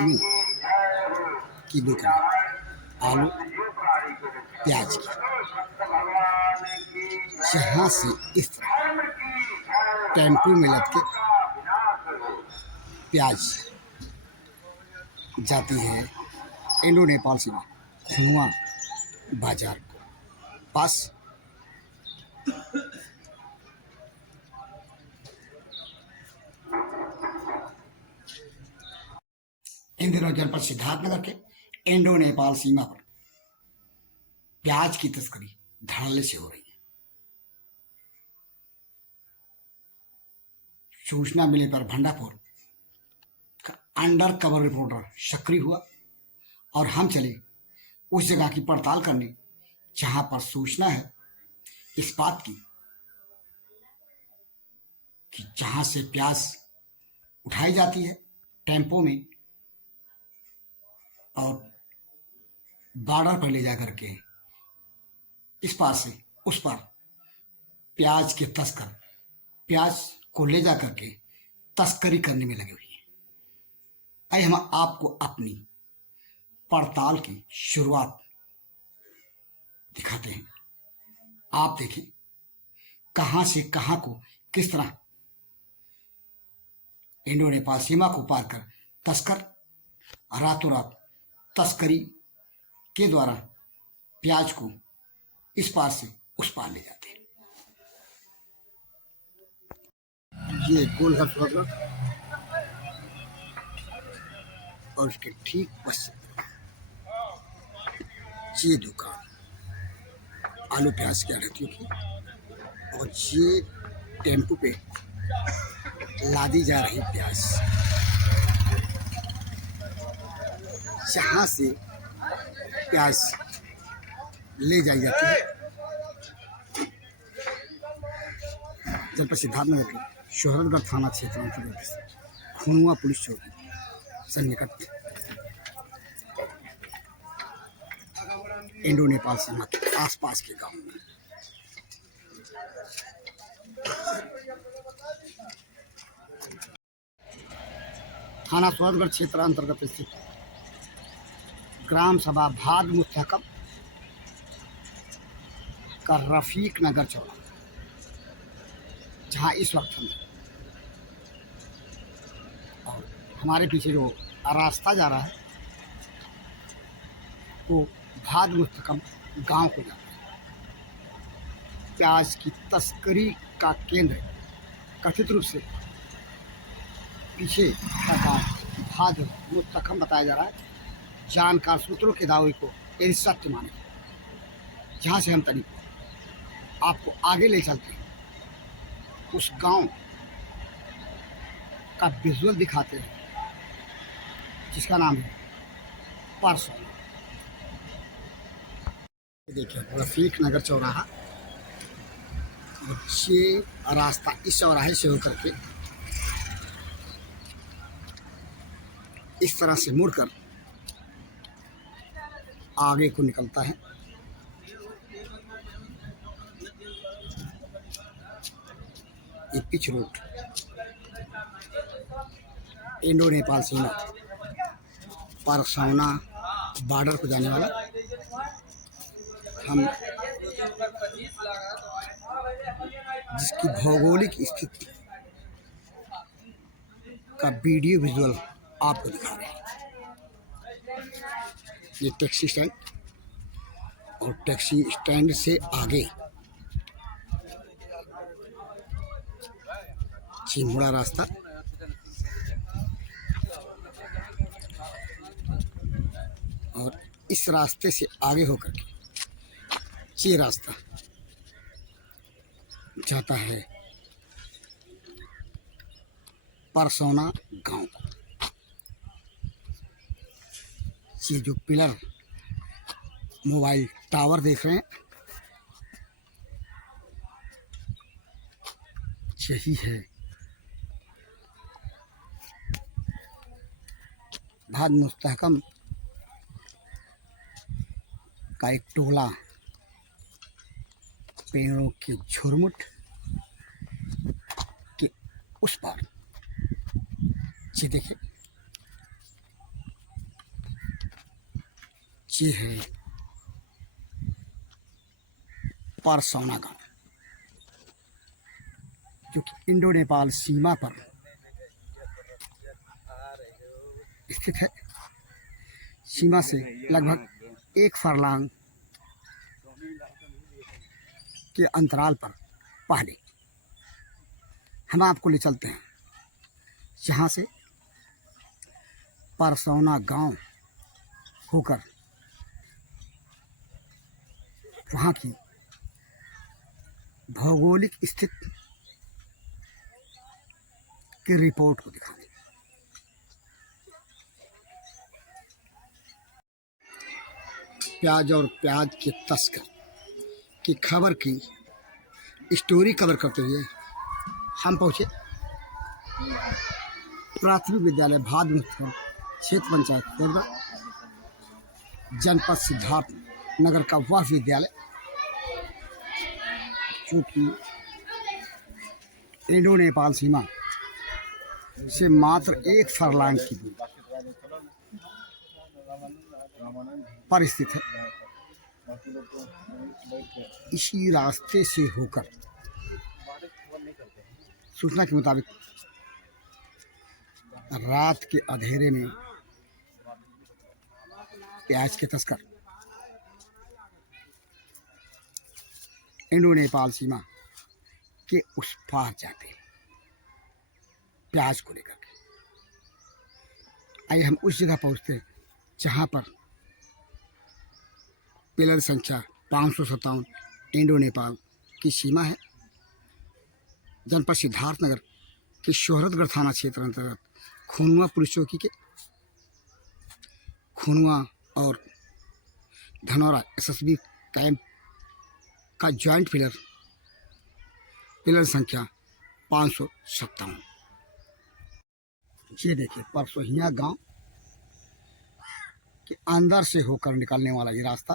वस्तुओं की दुकान, आलू प्याज की, जहाँ से इस तरह टेम्पो में लद के प्याज जाती है इंडो नेपाल सीमा खुनुआ बाजार को पास। इन दिनों जनपद सिद्धार्थनगर के इंडो नेपाल सीमा पर प्याज की तस्करी धड़ल्ले से हो रही है। सूचना मिले पर भंडापुर का अंडर कवर रिपोर्टर सक्रिय हुआ और हम चले उस जगह की पड़ताल करने जहां पर सूचना है इस बात की कि जहां से प्याज उठाई जाती है टेम्पो में और बॉर्डर पर ले जाकर के इस पार से उस पार प्याज के तस्कर प्याज को ले जाकर के तस्करी करने में लगे हुए हैं। आइए हम आपको अपनी पड़ताल की शुरुआत दिखाते हैं। आप देखें कहां से कहां को किस तरह इंडो नेपाल सीमा को पार कर तस्कर रातों रात तस्करी के द्वारा प्याज को इस पार से उस पार ले जाते हैं। ये गोलघर रोड और उसके ठीक पश्चिम ये दुकान आलू प्याज की आढ़तियों की और ये टेम्पो पे लादी जा रही प्याज जहाँ से प्याज ले जाई जाती है जनपद सिद्धार्थनगर के शोहरतगढ़ थाना क्षेत्र अंतर्गत खुनुआ पुलिस चौकी सन्निकट इंडो नेपाल सीमा के आसपास के गांव में। थाना शोहरतगढ़ क्षेत्र अंतर्गत स्थित ग्राम सभा भाद मुस्तहकम का रफीक नगर चौराहा, जहाँ इस वक्त हम और हमारे पीछे जो रास्ता जा रहा है वो भाद मुस्तहकम गांव को जाता है। प्याज की तस्करी का केंद्र कथित रूप से पीछे का गांव भाद मुस्तहकम बताया जा रहा है। जानकार सूत्रों के दावे को यदि सत्य माने, जहाँ से हम तनिक आपको आगे ले चलते हैं उस गांव का विजुअल दिखाते हैं जिसका नाम है परसौना। देखिए रफीक नगर चौराहा, ये रास्ता इस चौराहे से होकर के इस तरह से मुड़कर आगे को निकलता है। ये पिच रोड इंडो नेपाल सीमा परसौना बॉर्डर को जाने वाला हम जिसकी भौगोलिक स्थिति का वीडियो विजुअल आपको दिखा रहे हैं। ये टैक्सी स्टैंड और टैक्सी स्टैंड से आगे चिमुड़ा रास्ता और इस रास्ते से आगे होकर के ये रास्ता जाता है परसौना गांव को। ये जो पिलर मोबाइल टावर देख रहे हैं यही है भाद मुस्तहकम का एक टोला पेड़ों के झुरमुट के उस पार। ये देखें ये है परसौना गांव, जो कि इंडो नेपाल सीमा पर स्थित है। सीमा से लगभग 1 फरलांग के अंतराल पर पहले हम आपको ले चलते हैं, जहाँ से परसौना गांव होकर वहाँ की भौगोलिक स्थिति की रिपोर्ट को दिखाएं। प्याज और प्याज के तस्कर की खबर की स्टोरी कवर करते हुए हम पहुँचे प्राथमिक विद्यालय भादमुखर, क्षेत्र पंचायत कोरबा, जनपद सिद्धार्थ नगर का वह विद्यालय जो कि इंडो नेपाल सीमा से मात्र 1 फरलांग की दूरी पर स्थित है। इसी रास्ते से होकर सूचना के मुताबिक रात के अंधेरे में प्याज के तस्कर इंडो नेपाल सीमा के उस पार जाते हैं प्याज को लेकर के। आइए हम उस जगह पहुंचते हैं जहां पर पिलर संख्या 557 इंडो नेपाल की सीमा है। जनपद सिद्धार्थ नगर के शोहरतगढ़ थाना क्षेत्र अंतर्गत खुनुआ पुलिस चौकी के खुनुआ और धनौरा एसएसबी कैंप का जॉइंट पिलर संख्या 557। ये देखिए परसोहिया गांव के अंदर से होकर निकलने वाला ये रास्ता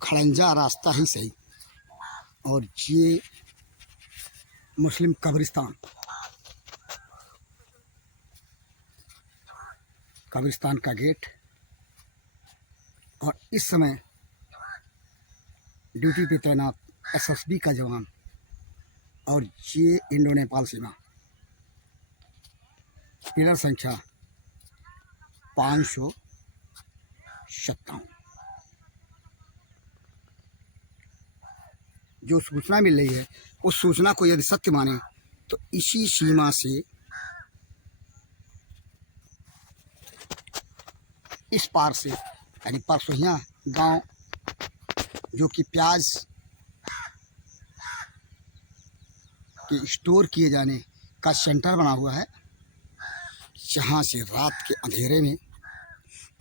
खड़ंजा रास्ता ही सही, और ये मुस्लिम कब्रिस्तान का गेट। और इस समय ड्यूटी पे तैनात एसएसबी का जवान, और ये इंडो नेपाल सीमा पिलर संख्या 557। जो सूचना मिल रही है उस सूचना को यदि सत्य माने तो इसी सीमा से इस पार से यानी परसोहिया गांव जो कि प्याज के स्टोर किए जाने का सेंटर बना हुआ है, जहां से रात के अंधेरे में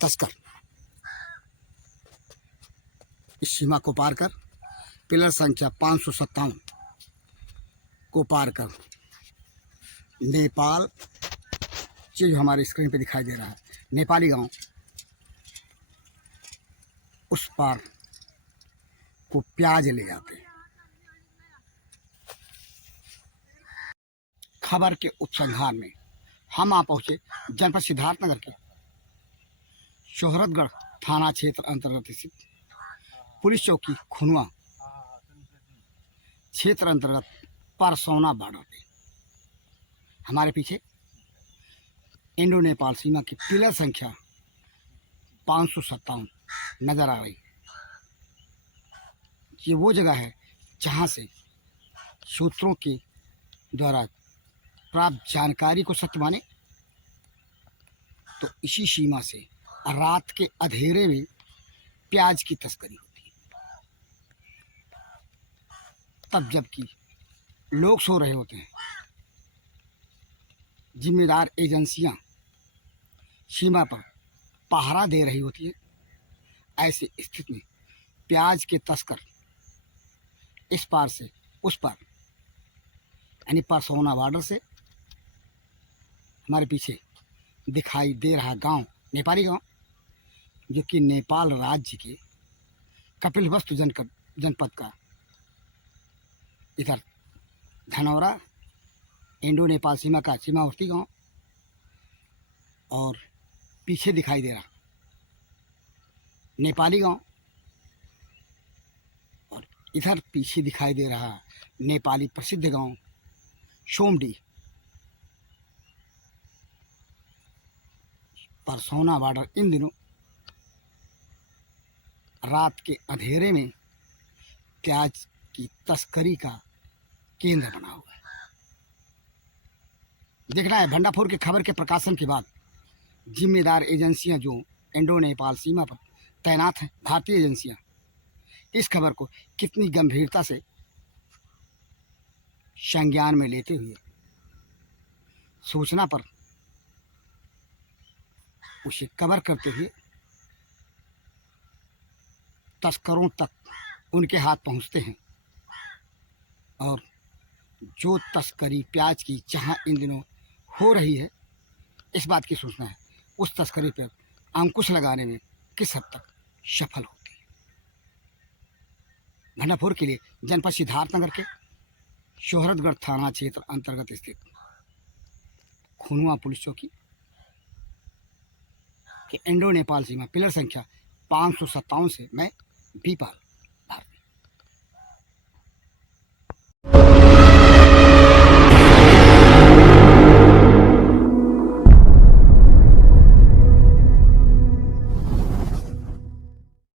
तस्कर इस सीमा को पार कर पिलर संख्या 557 को पार कर नेपाल, जो हमारे स्क्रीन पे दिखाई दे रहा है नेपाली गांव, उस पार को प्याज ले जाते हैं। खबर के उपसंहार में हम आ पहुंचे जनपद सिद्धार्थ नगर के शोहरतगढ़ थाना क्षेत्र अंतर्गत स्थित पुलिस चौकी खुनुआ क्षेत्र अंतर्गत परसौना बॉर्डर पे। हमारे पीछे इंडो नेपाल सीमा की पिलर संख्या 557 नजर आ रही है। ये वो जगह है जहां से सूत्रों के द्वारा प्राप्त जानकारी को सत्य माने तो इसी सीमा से रात के अंधेरे में प्याज की तस्करी होती है। तब जबकि लोग सो रहे होते हैं, जिम्मेदार एजेंसियां सीमा पर पहरा दे रही होती है, ऐसी स्थिति में प्याज के तस्कर इस पार से उस पार यानी परसौना बॉर्डर से हमारे पीछे दिखाई दे रहा गांव नेपाली गांव, जो कि नेपाल राज्य के कपिलवस्तु जनपद का इधर धनौरा इंडो नेपाल सीमा का सीमावर्ती गांव और पीछे दिखाई दे रहा नेपाली गांव, और इधर पीछे दिखाई दे रहा नेपाली प्रसिद्ध गांव सोमडी। परसौना बॉर्डर इन दिनों रात के अंधेरे में प्याज की तस्करी का केंद्र बना हुआ है। देखना है भंडाफोर की खबर के प्रकाशन के बाद जिम्मेदार एजेंसियां जो इंडो नेपाल सीमा पर तैनात हैं, भारतीय एजेंसियां, इस खबर को कितनी गंभीरता से संज्ञान में लेते हुए सूचना पर उसे कवर करते हुए तस्करों तक उनके हाथ पहुंचते हैं। और जो तस्करी प्याज की जहां इन दिनों हो रही है, इस बात की सूचना है उस तस्करी पर अंकुश लगाने में किस हद तक सफल होती है। भंडारपुर के लिए जनपद सिद्धार्थनगर के शोहरतगढ़ थाना क्षेत्र अंतर्गत स्थित खुनुआ पुलिस चौकी के इंडो नेपाल सीमा पिलर संख्या 557 से मैं बीपाल